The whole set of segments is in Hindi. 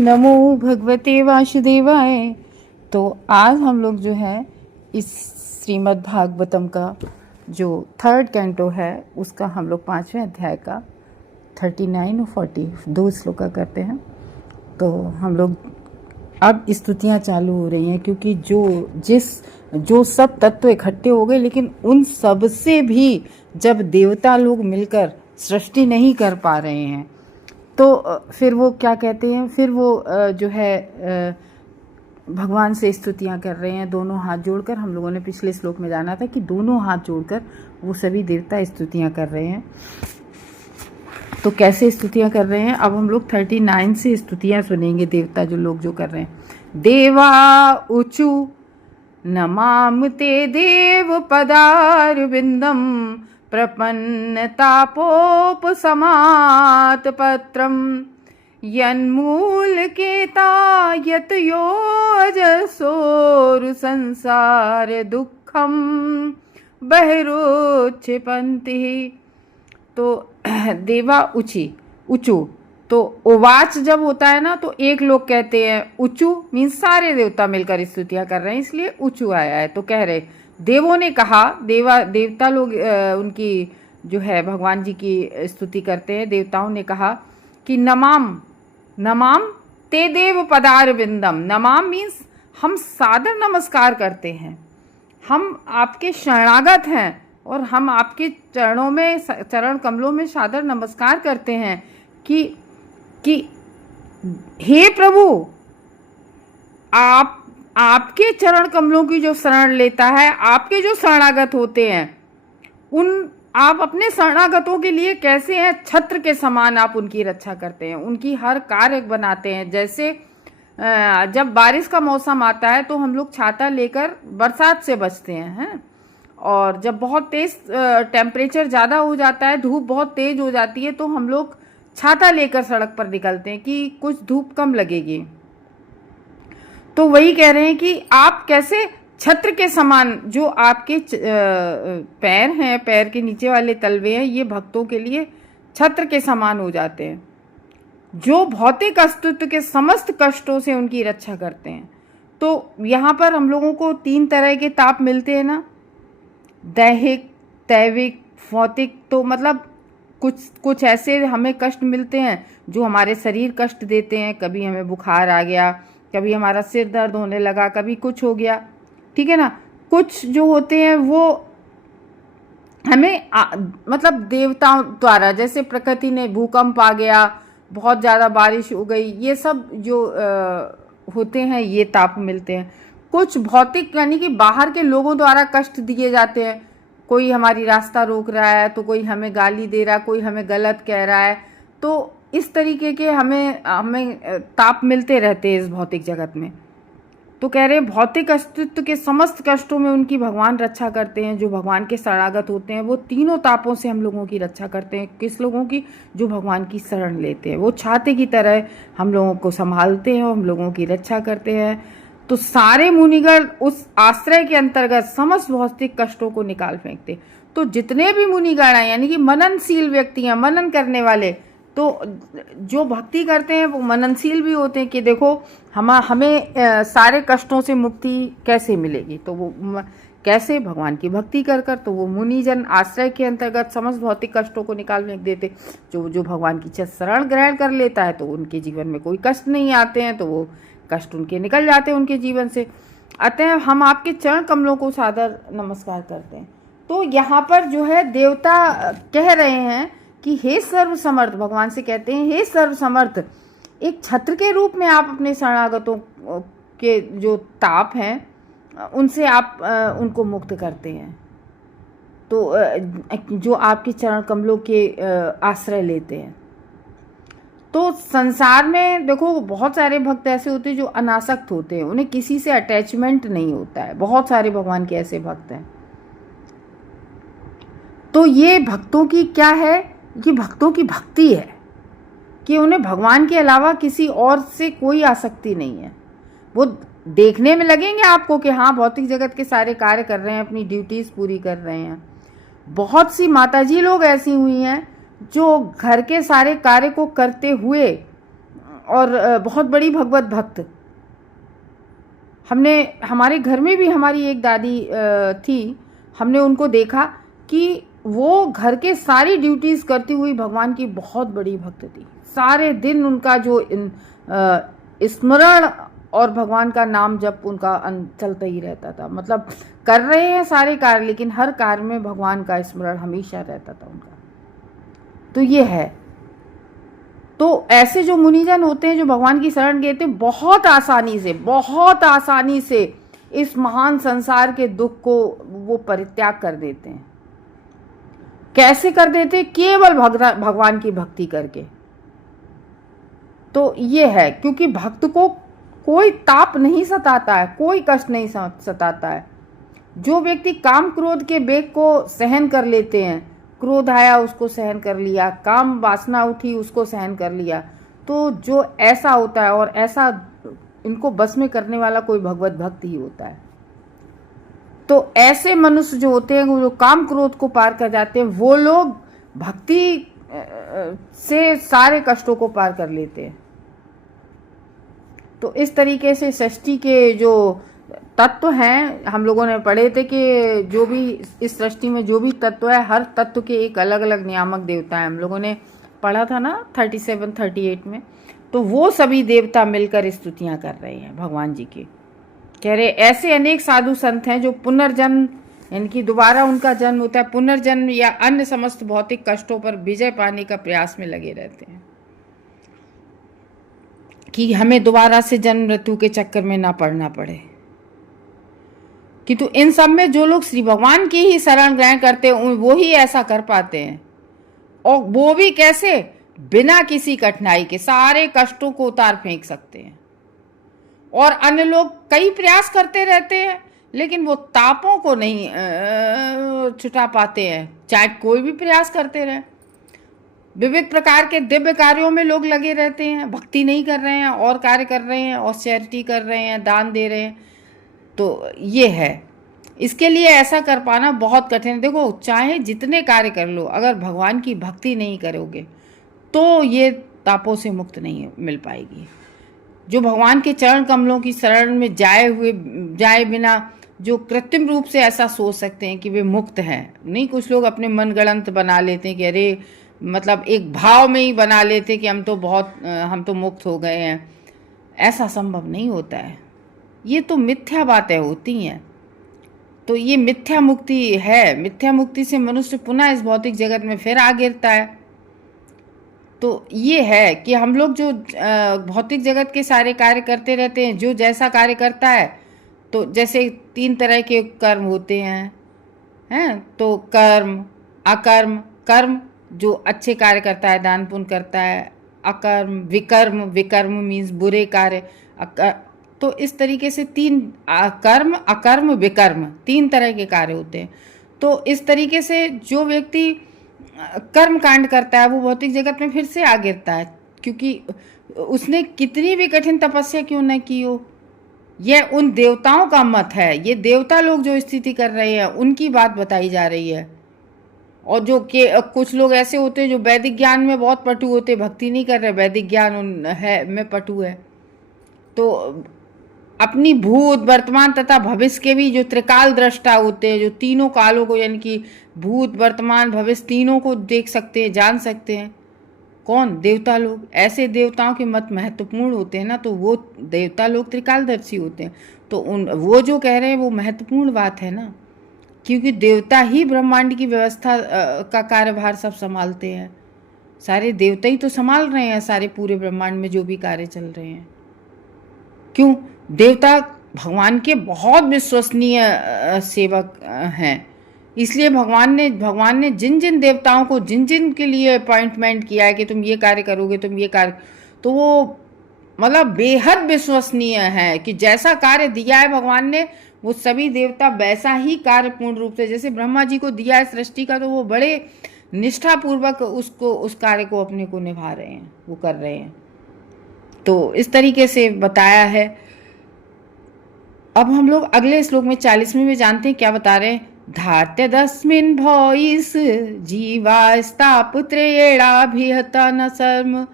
नमो भगवते वासुदेवाय। तो आज हम लोग जो है इस श्रीमद् भागवतम का जो थर्ड कैंटो है उसका हम लोग 5वें अध्याय का 39 और 40 दो श्लोका करते हैं। तो हम लोग अब स्तुतियाँ चालू हो रही हैं, क्योंकि जो सब तत्व इकट्ठे हो गए, लेकिन उन सब से भी जब देवता लोग मिलकर सृष्टि नहीं कर पा रहे हैं तो फिर वो क्या कहते हैं, फिर वो जो है भगवान से स्तुतियाँ कर रहे हैं दोनों हाथ जोड़कर। हम लोगों ने पिछले श्लोक में जाना था कि दोनों हाथ जोड़कर वो सभी देवता स्तुतियाँ कर रहे हैं। तो कैसे स्तुतियाँ कर रहे हैं, अब हम लोग 39 से स्तुतियाँ सुनेंगे। देवता जो लोग जो कर रहे हैं। देवा ऊचु नमाम ते देव पदारविंदम प्रपन्नतापोपसमात पत्रम यन्मूलकेता यत योजसोरु संसार दुखम बहिरोक्षिपन्ति। तो देवा ऊचु तो उवाच जब होता है ना, तो एक लोग कहते हैं ऊचु मीन्स सारे देवता मिलकर स्तुतियाँ कर रहे हैं, इसलिए ऊचु आया है। तो कह रहे देवों ने कहा, देवता लोग उनकी जो है भगवान जी की स्तुति करते हैं। देवताओं ने कहा कि नमाम ते देव पदारविंदम। नमाम मीन्स हम सादर नमस्कार करते हैं, हम आपके शरणागत हैं और हम आपके चरण कमलों में सादर नमस्कार करते हैं कि हे प्रभु, आपके चरण कमलों की जो शरण लेता है, आपके जो शरणागत होते हैं, आप अपने शरणागतों के लिए कैसे हैं, छत्र के समान आप उनकी रक्षा करते हैं, उनकी हर कार्य बनाते हैं। जैसे जब बारिश का मौसम आता है तो हम लोग छाता लेकर बरसात से बचते हैं, और जब बहुत तेज टेम्परेचर ज़्यादा हो जाता है, धूप बहुत तेज हो जाती है, तो हम लोग छाता लेकर सड़क पर निकलते हैं कि कुछ धूप कम लगेगी। तो वही कह रहे हैं कि आप कैसे छत्र के समान, जो आपके पैर हैं, पैर के नीचे वाले तलवे हैं, ये भक्तों के लिए छत्र के समान हो जाते हैं, जो भौतिक अस्तित्व के समस्त कष्टों से उनकी रक्षा करते हैं। तो यहाँ पर हम लोगों को 3 तरह के ताप मिलते हैं ना, दैहिक, दैविक, भौतिक। तो मतलब कुछ ऐसे हमें कष्ट मिलते हैं जो हमारे शरीर कष्ट देते हैं। कभी हमें बुखार आ गया, कभी हमारा सिर दर्द होने लगा, कभी कुछ हो गया, ठीक है ना। कुछ जो होते हैं वो हमें मतलब देवताओं द्वारा, जैसे प्रकृति ने भूकंप आ गया, बहुत ज़्यादा बारिश हो गई, ये सब जो होते हैं ये ताप मिलते हैं। कुछ भौतिक यानी कि बाहर के लोगों द्वारा कष्ट दिए जाते हैं। कोई हमारी रास्ता रोक रहा है, तो कोई हमें गाली दे रहा है, कोई हमें गलत कह रहा है, तो इस तरीके के हमें ताप मिलते रहते हैं इस भौतिक जगत में। तो कह रहे हैं भौतिक अस्तित्व के समस्त कष्टों में उनकी भगवान रक्षा करते हैं। जो भगवान के शरणागत होते हैं वो तीनों तापों से हम लोगों की रक्षा करते हैं। किस लोगों की? जो भगवान की शरण लेते हैं, वो छाते की तरह हम लोगों को संभालते हैं और हम लोगों की रक्षा करते हैं। तो सारे मुनिगण उस आश्रय के अंतर्गत समस्त भौतिक कष्टों को निकाल फेंकते। तो जितने भी मुनिगण हैं, यानी कि मननशील व्यक्ति हैं, मनन करने वाले, तो जो भक्ति करते हैं वो मननशील भी होते हैं कि देखो हमें सारे कष्टों से मुक्ति कैसे मिलेगी। तो वो कैसे? भगवान की भक्ति कर कर। तो वो मुनिजन आश्रय के अंतर्गत समस्त भौतिक कष्टों को निकाल फेंक देते। जो भगवान की शरण ग्रहण कर लेता है तो उनके जीवन में कोई कष्ट नहीं आते हैं, तो वो कष्ट उनके निकल जाते हैं उनके जीवन से। अतः हम आपके चरण कमलों को सादर नमस्कार करते हैं। तो यहाँ पर जो है देवता कह रहे हैं कि हे सर्व समर्थ, भगवान से कहते हैं हे सर्व समर्थ, एक छत्र के रूप में आप अपने शरणागतों के जो ताप हैं उनसे आप उनको मुक्त करते हैं। तो जो आपके चरण कमलों के आश्रय लेते हैं। तो संसार में देखो बहुत सारे भक्त ऐसे होते हैं जो अनासक्त होते हैं, उन्हें किसी से अटैचमेंट नहीं होता है। बहुत सारे भगवान के ऐसे भक्त हैं। तो ये भक्तों की क्या है, ये भक्तों की भक्ति है कि उन्हें भगवान के अलावा किसी और से कोई आसक्ति नहीं है। वो देखने में लगेंगे आपको कि हाँ भौतिक जगत के सारे कार्य कर रहे हैं, अपनी ड्यूटीज़ पूरी कर रहे हैं। बहुत सी माताजी लोग ऐसी हुई हैं जो घर के सारे कार्य को करते हुए और बहुत बड़ी भगवत भक्त। हमने हमारे घर में भी हमारी एक दादी थी, हमने उनको देखा कि वो घर के सारी ड्यूटीज़ करती हुई भगवान की बहुत बड़ी भक्त थी। सारे दिन उनका जो स्मरण और भगवान का नाम जप उनका चलता ही रहता था। मतलब कर रहे हैं सारे कार्य, लेकिन हर कार्य में भगवान का स्मरण हमेशा रहता था उनका। तो ये है। तो ऐसे जो मुनिजन होते हैं जो भगवान की शरण लेते हैं, बहुत आसानी से इस महान संसार के दुख को वो परित्याग कर देते हैं। कैसे कर देते हैं? केवल भगवान की भक्ति करके। तो ये है, क्योंकि भक्त को कोई ताप नहीं सताता है, कोई कष्ट नहीं सताता है। जो व्यक्ति काम क्रोध के वेग को सहन कर लेते हैं, क्रोध आया उसको सहन कर लिया, काम वासना उठी उसको सहन कर लिया, तो जो ऐसा होता है, और ऐसा इनको बस में करने वाला कोई भगवत भक्त ही होता है। तो ऐसे मनुष्य जो होते हैं, वो जो काम क्रोध को पार कर जाते हैं, वो लोग भक्ति से सारे कष्टों को पार कर लेते हैं। तो इस तरीके से सृष्टि के जो तत्व हैं, हम लोगों ने पढ़े थे कि जो भी इस सृष्टि में जो भी तत्व है, हर तत्व के एक अलग अलग नियामक देवता है। हम लोगों ने पढ़ा था ना 37-38 में। तो वो सभी देवता मिलकर स्तुतियां कर रहे हैं भगवान जी की। कह रहे ऐसे अनेक साधु संत हैं जो पुनर्जन्म, यानी कि दोबारा उनका जन्म होता है, पुनर्जन्म या अन्य समस्त भौतिक कष्टों पर विजय पाने का प्रयास में लगे रहते हैं कि हमें दोबारा से जन्म मृत्यु के चक्कर में ना पड़ना पड़े। किंतु इन सब में जो लोग श्री भगवान की ही शरण ग्रहण करते हैं, वो ही ऐसा कर पाते हैं। और वो भी कैसे? बिना किसी कठिनाई के सारे कष्टों को उतार फेंक सकते हैं। और अन्य लोग कई प्रयास करते रहते हैं, लेकिन वो तापों को नहीं छुटा पाते हैं, चाहे कोई भी प्रयास करते रहे। विविध प्रकार के दिव्य कार्यों में लोग लगे रहते हैं, भक्ति नहीं कर रहे हैं, और कार्य कर रहे हैं, और चैरिटी कर रहे हैं, दान दे रहे हैं। तो ये है, इसके लिए ऐसा कर पाना बहुत कठिन है। देखो, चाहे जितने कार्य कर लो, अगर भगवान की भक्ति नहीं करोगे तो ये तापों से मुक्त नहीं मिल पाएगी। जो भगवान के चरण कमलों की शरण में जाए बिना जो कृत्रिम रूप से ऐसा सोच सकते हैं कि वे मुक्त हैं, नहीं, कुछ लोग अपने मनगढ़ंत बना लेते हैं कि अरे, मतलब एक भाव में ही बना लेते हैं कि हम तो मुक्त हो गए हैं। ऐसा संभव नहीं होता है। ये तो मिथ्या बातें होती हैं। तो ये मिथ्या मुक्ति है। मिथ्या मुक्ति से मनुष्य पुनः इस भौतिक जगत में फिर आ गिरता है। तो ये है कि हम लोग जो भौतिक जगत के सारे कार्य करते रहते हैं, जो जैसा कार्य करता है, तो जैसे 3 तरह के कर्म होते हैं, तो कर्म, अकर्म। कर्म जो अच्छे कार्य करता है, दान पुण्य करता है। अकर्म, विकर्म। विकर्म मीन्स बुरे कार्य। तो इस तरीके से 3 कर्म, अकर्म, विकर्म 3 तरह के कार्य होते हैं। तो इस तरीके से जो व्यक्ति कर्म कांड करता है, वो भौतिक जगत में फिर से आ गिरता है, क्योंकि उसने कितनी भी कठिन तपस्या क्यों न की हो। यह उन देवताओं का मत है। ये देवता लोग जो स्थिति कर रहे हैं, उनकी बात बताई जा रही है। और जो कुछ लोग ऐसे होते हैं जो वैदिक ज्ञान में बहुत पटु होते, भक्ति नहीं कर रहे, वैदिक ज्ञान में पटु है। तो अपनी भूत, वर्तमान तथा भविष्य के भी जो त्रिकाल दृष्टा होते हैं, जो तीनों कालों को, यानी कि भूत, वर्तमान, भविष्य तीनों को देख सकते हैं, जान सकते हैं। कौन? देवता लोग। ऐसे देवताओं के मत महत्वपूर्ण होते हैं ना, तो वो देवता लोग त्रिकालदर्शी होते हैं। तो वो जो कह रहे हैं वो महत्वपूर्ण बात है ना, क्योंकि देवता ही ब्रह्मांड की व्यवस्था का कार्यभार सब संभालते हैं। सारे देवता ही तो संभाल रहे हैं सारे पूरे ब्रह्मांड में जो भी कार्य चल रहे हैं। क्यों? देवता भगवान के बहुत विश्वसनीय सेवक हैं। इसलिए भगवान ने जिन जिन देवताओं को जिन जिन के लिए अपॉइंटमेंट किया है कि तुम ये कार्य करोगे, तुम ये कार्य, तो वो मतलब बेहद विश्वसनीय है कि जैसा कार्य दिया है भगवान ने, वो सभी देवता वैसा ही कार्य पूर्ण रूप से, जैसे ब्रह्मा जी को दिया है सृष्टि का, तो वो बड़े निष्ठापूर्वक उस कार्य को अपने को निभा रहे हैं, वो कर रहे हैं। तो इस तरीके से बताया है। अब हम लोग अगले श्लोक में 40वें में जानते हैं क्या बता रहे हैं। धार्त्यदस्मिन् भोइस् जीवास्ताप त्रयेणाभिहता न शर्म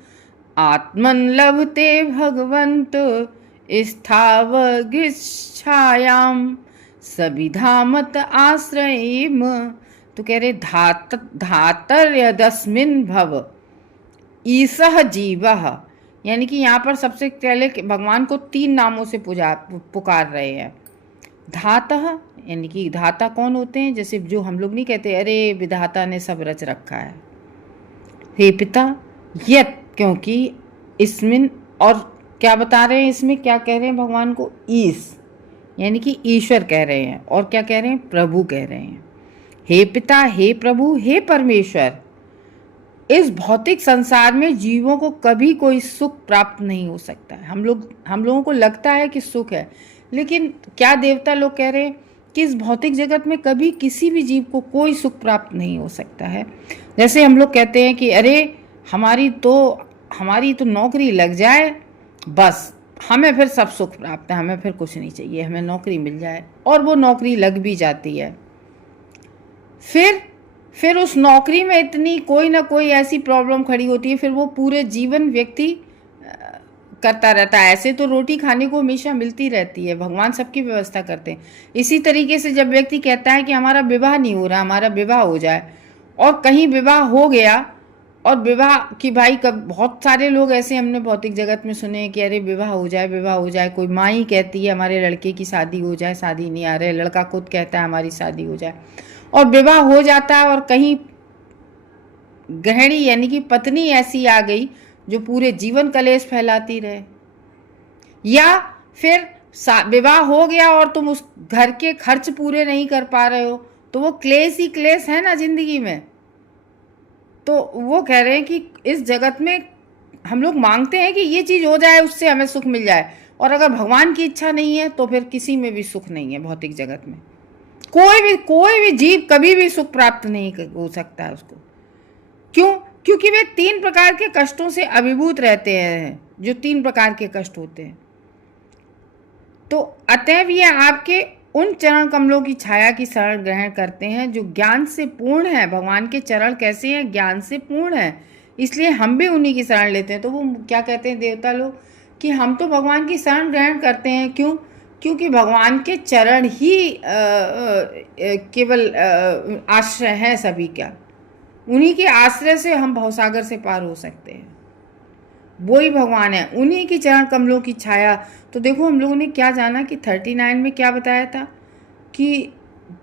आत्मन लभते भगवंत स्थावगिच्छायाम सविधामत आश्रयेम। तो कह रहे धातर्यदस्मिन् भव ईसह जीवः, यानी कि यहाँ पर सबसे पहले भगवान को 3 नामों से पुकार रहे हैं। धातः, यानी कि धाता कौन होते हैं, जैसे जो हम लोग नहीं कहते अरे विधाता ने सब रच रखा है। हे पिता, यत, क्योंकि इसमें, और क्या बता रहे हैं इसमें, क्या कह रहे हैं भगवान को, ईश, यानी कि ईश्वर कह रहे हैं, और क्या कह रहे हैं, प्रभु कह रहे हैं। हे पिता, हे प्रभु, हे परमेश्वर, इस भौतिक संसार में जीवों को कभी कोई सुख प्राप्त नहीं हो सकता है। हम लोगों को लगता है कि सुख है, लेकिन क्या देवता लोग कह रहे हैं कि इस भौतिक जगत में कभी किसी भी जीव को कोई सुख प्राप्त नहीं हो सकता है। जैसे हम लोग कहते हैं कि अरे हमारी तो नौकरी लग जाए, बस हमें फिर सब सुख प्राप्त है, हमें फिर कुछ नहीं चाहिए, हमें नौकरी मिल जाए, और वो नौकरी लग भी जाती है। फिर उस नौकरी में इतनी कोई ना कोई ऐसी प्रॉब्लम खड़ी होती है, फिर वो पूरे जीवन व्यक्ति करता रहता है। ऐसे तो रोटी खाने को हमेशा मिलती रहती है, भगवान सबकी व्यवस्था करते हैं। इसी तरीके से जब व्यक्ति कहता है कि हमारा विवाह नहीं हो रहा, हमारा विवाह हो जाए, और कहीं विवाह हो गया, और विवाह की भाई बहुत सारे लोग ऐसे हमने भौतिक जगत में सुने हैं कि अरे विवाह हो जाए, विवाह हो जाए। कोई माँ ही कहती है हमारे लड़के की शादी हो जाए, शादी नहीं आ रहे, लड़का खुद कहता है हमारी शादी हो जाए, और विवाह हो जाता है, और कहीं गृहिणी यानी कि पत्नी ऐसी आ गई जो पूरे जीवन कलेश फैलाती रहे, या फिर विवाह हो गया और तुम उस घर के खर्च पूरे नहीं कर पा रहे हो, तो वो क्लेश ही क्लेश है ना जिंदगी में। तो वो कह रहे हैं कि इस जगत में हम लोग मांगते हैं कि ये चीज हो जाए, उससे हमें सुख मिल जाए, और अगर भगवान की इच्छा नहीं है तो फिर किसी में भी सुख नहीं है। भौतिक जगत में कोई भी जीव कभी भी सुख प्राप्त नहीं हो सकता है उसको। क्यों? क्योंकि वे 3 प्रकार के कष्टों से अभिभूत रहते हैं, जो 3 प्रकार के कष्ट होते हैं। तो अतएव ये आपके उन चरण कमलों की छाया की शरण ग्रहण करते हैं जो ज्ञान से पूर्ण है। भगवान के चरण कैसे हैं? ज्ञान से पूर्ण है, इसलिए हम भी उन्हीं की शरण लेते हैं। तो वो क्या कहते हैं देवता लोग कि हम तो भगवान की शरण ग्रहण करते हैं। क्यों? क्योंकि भगवान के चरण ही केवल आश्रय है सभी का। उन्हीं के आश्रय से हम भवसागर से पार हो सकते हैं। वो ही भगवान है, उन्हीं की चरण कमलों की छाया। तो देखो हम लोगों ने क्या जाना कि 39 में क्या बताया था कि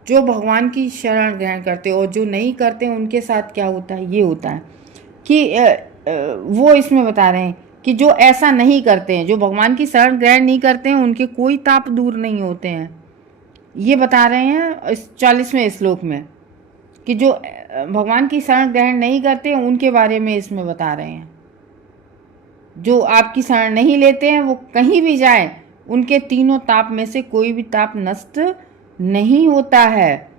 जो भगवान की शरण ग्रहण करते और जो नहीं करते उनके साथ क्या होता है। ये होता है कि वो इसमें बता रहे हैं कि जो ऐसा नहीं करते हैं, जो भगवान की शरण ग्रहण नहीं करते हैं, उनके कोई ताप दूर नहीं होते हैं। ये बता रहे हैं इस 40वें श्लोक में कि जो भगवान की शरण ग्रहण नहीं करते उनके बारे में इसमें बता रहे हैं। जो आपकी शरण नहीं लेते हैं वो कहीं भी जाए, उनके 3 ताप में से कोई भी ताप नष्ट नहीं होता है।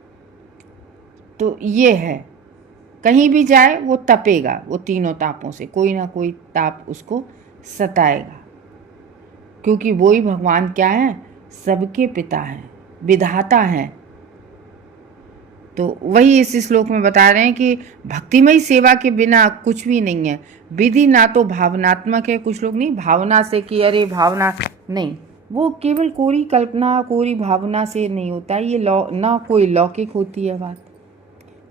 तो ये है, कहीं भी जाए वो तपेगा, वो 3 तापों से कोई ना कोई ताप उसको सताएगा, क्योंकि वो ही भगवान क्या है, सबके पिता हैं, विधाता हैं। तो वही इस श्लोक में बता रहे हैं कि भक्तिमय सेवा के बिना कुछ भी नहीं है। विधि ना तो भावनात्मक है, कुछ लोग नहीं भावना से कि अरे भावना नहीं, वो केवल कोरी कल्पना कोरी भावना से नहीं होता है। ये ना कोई लौकिक होती है बात।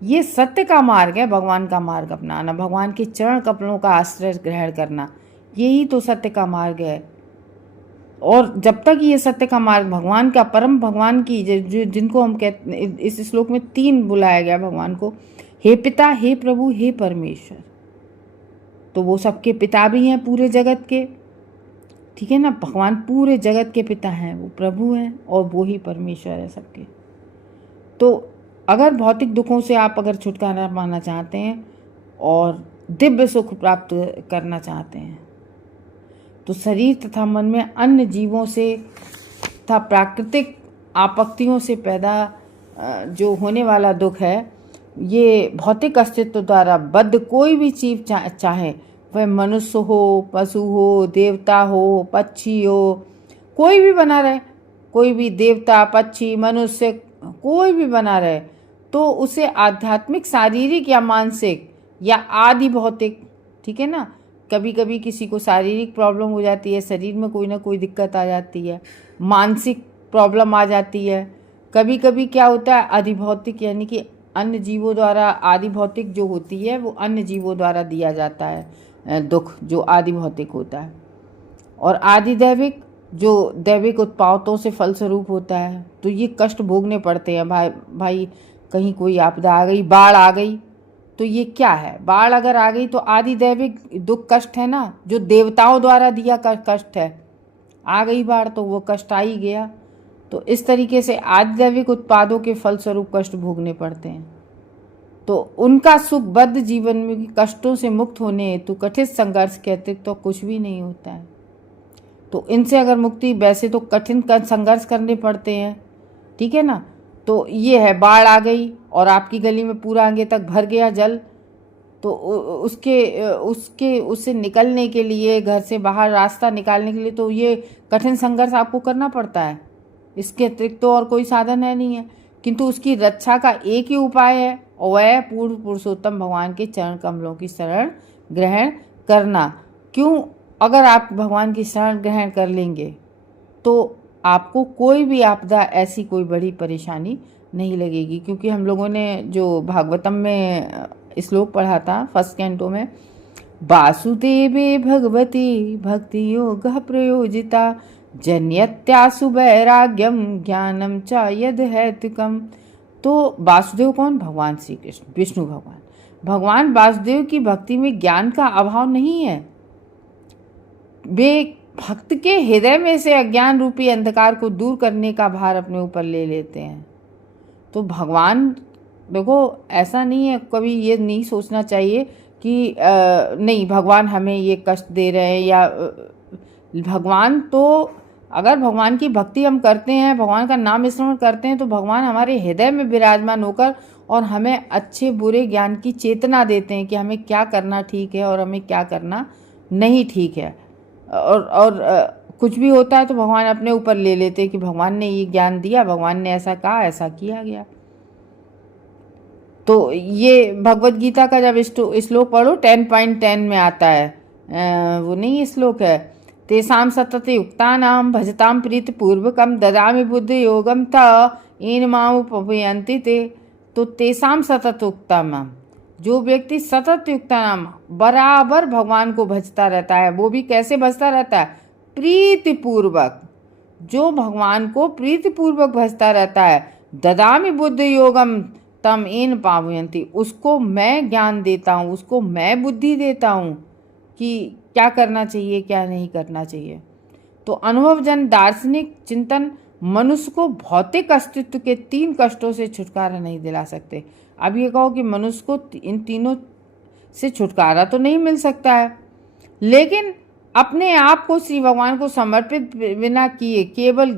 ये सत्य का मार्ग है, भगवान का मार्ग अपनाना, भगवान के चरण कमलों का आश्रय ग्रहण करना, यही तो सत्य का मार्ग है। और जब तक ये सत्य का मार्ग भगवान का, परम भगवान की, जो जिनको हम कहते, इस श्लोक में 3 बुलाया गया भगवान को, हे पिता, हे प्रभु, हे परमेश्वर। तो वो सबके पिता भी हैं पूरे जगत के, ठीक है ना। भगवान पूरे जगत के पिता हैं, वो प्रभु हैं और वो ही परमेश्वर है सबके। तो अगर भौतिक दुखों से आप अगर छुटकारा पाना चाहते हैं और दिव्य सुख प्राप्त करना चाहते हैं, तो शरीर तथा मन में अन्य जीवों से तथा प्राकृतिक आपत्तियों से पैदा जो होने वाला दुख है, ये भौतिक अस्तित्व द्वारा बद्ध कोई भी जीव चाहे वह मनुष्य हो, पशु हो, देवता हो, पक्षी हो, कोई भी बना रहे, कोई भी देवता, पक्षी, मनुष्य, कोई भी बना रहे, तो उसे आध्यात्मिक, शारीरिक या मानसिक या आदि भौतिक, ठीक है ना, कभी कभी किसी को शारीरिक प्रॉब्लम हो जाती है, शरीर में कोई ना कोई दिक्कत आ जाती है, मानसिक प्रॉब्लम आ जाती है। कभी कभी क्या होता है, अधिभौतिक यानी कि अन्य जीवों द्वारा, आदि भौतिक जो होती है वो अन्य जीवों द्वारा दिया जाता है दुख, जो आदि भौतिक होता है। और आदि दैविक जो दैविक उत्पातों से फलस्वरूप होता है। तो ये कष्ट भोगने पड़ते हैं भाई। कहीं कोई आपदा आ गई, बाढ़ आ गई, तो ये क्या है, बाढ़ अगर आ गई तो आदि दैविक दुख कष्ट है ना, जो देवताओं द्वारा दिया कष्ट है। आ गई बाढ़ तो वो कष्ट आ ही गया। तो इस तरीके से आदि दैविक उत्पादों के फलस्वरूप कष्ट भोगने पड़ते हैं। तो उनका सुखबद्ध जीवन में कष्टों से मुक्त होने हेतु कठिन संघर्ष के अतिरिक्त तो कुछ भी नहीं होता है। तो इनसे अगर मुक्ति, वैसे तो कठिन संघर्ष करने पड़ते हैं, ठीक है ना। तो ये है, बाढ़ आ गई और आपकी गली में पूरा आगे तक भर गया जल, तो उससे निकलने के लिए, घर से बाहर रास्ता निकालने के लिए तो ये कठिन संघर्ष आपको करना पड़ता है। इसके अतिरिक्त तो और कोई साधन है नहीं है। किंतु उसकी रक्षा का एक ही उपाय है, और वह पूर्ण पुरुषोत्तम भगवान के चरण कमलों की शरण ग्रहण करना। क्यों? अगर आप भगवान की शरण ग्रहण कर लेंगे तो आपको कोई भी आपदा, ऐसी कोई बड़ी परेशानी नहीं लगेगी। क्योंकि हम लोगों ने जो भागवतम में श्लोक पढ़ा था फर्स्ट कैंटो में, वासुदेवे भगवती भक्ति योग प्रयोजिता जन्यत्यासु वैराग्यम ज्ञानम च यद हैतुकम। तो वासुदेव कौन? भगवान श्री कृष्ण, विष्णु भगवान। भगवान वासुदेव की भक्ति में ज्ञान का अभाव नहीं है। वे भक्त के हृदय में से अज्ञान रूपी अंधकार को दूर करने का भार अपने ऊपर ले लेते हैं। तो भगवान, देखो ऐसा नहीं है, कभी ये नहीं सोचना चाहिए कि नहीं भगवान हमें ये कष्ट दे रहे हैं, या भगवान तो, अगर भगवान की भक्ति हम करते हैं, भगवान का नाम स्मरण करते हैं, तो भगवान हमारे हृदय में विराजमान होकर और हमें अच्छे बुरे ज्ञान की चेतना देते हैं कि हमें क्या करना ठीक है और हमें क्या करना नहीं ठीक है। और कुछ भी होता है तो भगवान अपने ऊपर ले लेते हैं कि भगवान ने ये ज्ञान दिया, भगवान ने ऐसा कहा, ऐसा किया गया। तो ये भगवत गीता का जब श्लोक पढ़ो 10.10 में आता है, वो नहीं श्लोक है, तेसाम सतत युक्तानाम भजताम प्रीति पूर्वकम ददामि बुद्धि योगम त इन माम उपयंति ते। तो तेसाम सतत युक्तानाम, जो व्यक्ति सतत युक्तानाम, बराबर भगवान को भजता रहता है, वो भी कैसे भजता रहता है? प्रीति पूर्वक। जो भगवान को प्रीति पूर्वक भजता रहता है, ददामि बुद्धि योगम तम इन पावयंती, उसको मैं ज्ञान देता हूँ, उसको मैं बुद्धि देता हूँ कि क्या करना चाहिए, क्या नहीं करना चाहिए। तो अनुभवजन दार्शनिक चिंतन मनुष्य को भौतिक अस्तित्व के 3 कष्टों से छुटकारा नहीं दिला सकते। अब ये कहो कि मनुष्य को इन तीनों से छुटकारा तो नहीं मिल सकता है, लेकिन अपने आप को श्री भगवान को समर्पित बिना किए केवल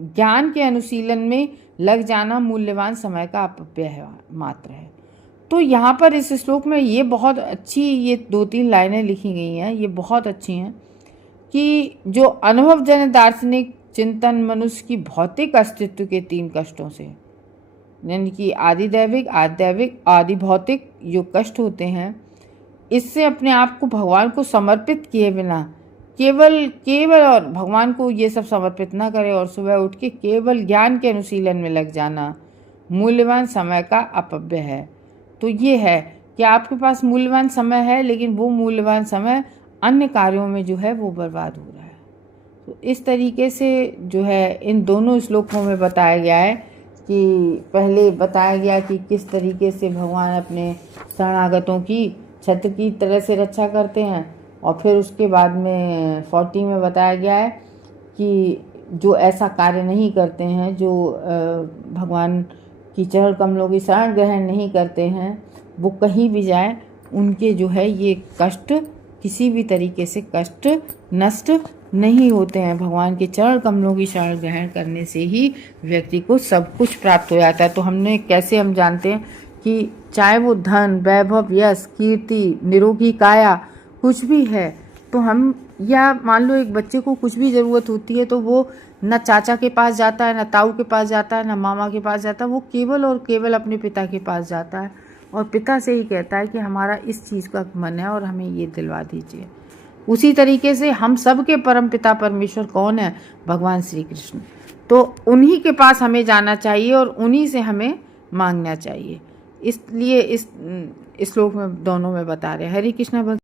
ज्ञान के अनुशीलन में लग जाना मूल्यवान समय का अपव्यय मात्र है। तो यहाँ पर इस श्लोक में ये बहुत अच्छी, ये 2-3 लाइनें लिखी गई हैं, ये बहुत अच्छी हैं कि जो अनुभवजन्य दार्शनिक चिंतन मनुष्य की भौतिक अस्तित्व के 3 कष्टों से, यानी कि आदि दैविक, आध्यात्मिक, आदि भौतिक जो कष्ट होते हैं, इससे अपने आप को भगवान को समर्पित किए बिना केवल और भगवान को ये सब समर्पित ना करे और सुबह उठ के केवल ज्ञान के अनुशीलन में लग जाना मूल्यवान समय का अपव्यय है। तो ये है कि आपके पास मूल्यवान समय है, लेकिन वो मूल्यवान समय अन्य कार्यों में जो है वो बर्बाद हो रहा है। तो इस तरीके से जो है इन दोनों श्लोकों में बताया गया है कि पहले बताया गया कि किस तरीके से भगवान अपने शरणागतों की छत्र की तरह से रक्षा करते हैं, और फिर उसके बाद में 40 में बताया गया है कि जो ऐसा कार्य नहीं करते हैं, जो भगवान की चरण कमलों की शरण ग्रहण नहीं करते हैं, वो कहीं भी जाए उनके जो है ये कष्ट, किसी भी तरीके से कष्ट नष्ट नहीं होते हैं। भगवान के चरण कमलों की शरण ग्रहण करने से ही व्यक्ति को सब कुछ प्राप्त हो जाता है। तो हम जानते हैं कि चाहे वो धन, वैभव, यश, कीर्ति, निरोगी काया कुछ भी है, तो हम, या मान लो एक बच्चे को कुछ भी ज़रूरत होती है तो वो न चाचा के पास जाता है, न ताऊ के पास जाता है, न मामा के पास जाता है, वो केवल और केवल अपने पिता के पास जाता है और पिता से ही कहता है कि हमारा इस चीज़ का मन है और हमें ये दिलवा दीजिए। उसी तरीके से हम सब के परम पिता परमेश्वर कौन है? भगवान श्री कृष्ण। तो उन्हीं के पास हमें जाना चाहिए और उन्हीं से हमें मांगना चाहिए। इसलिए इस श्लोक में दोनों में बता रहे हैं। हरे कृष्णा।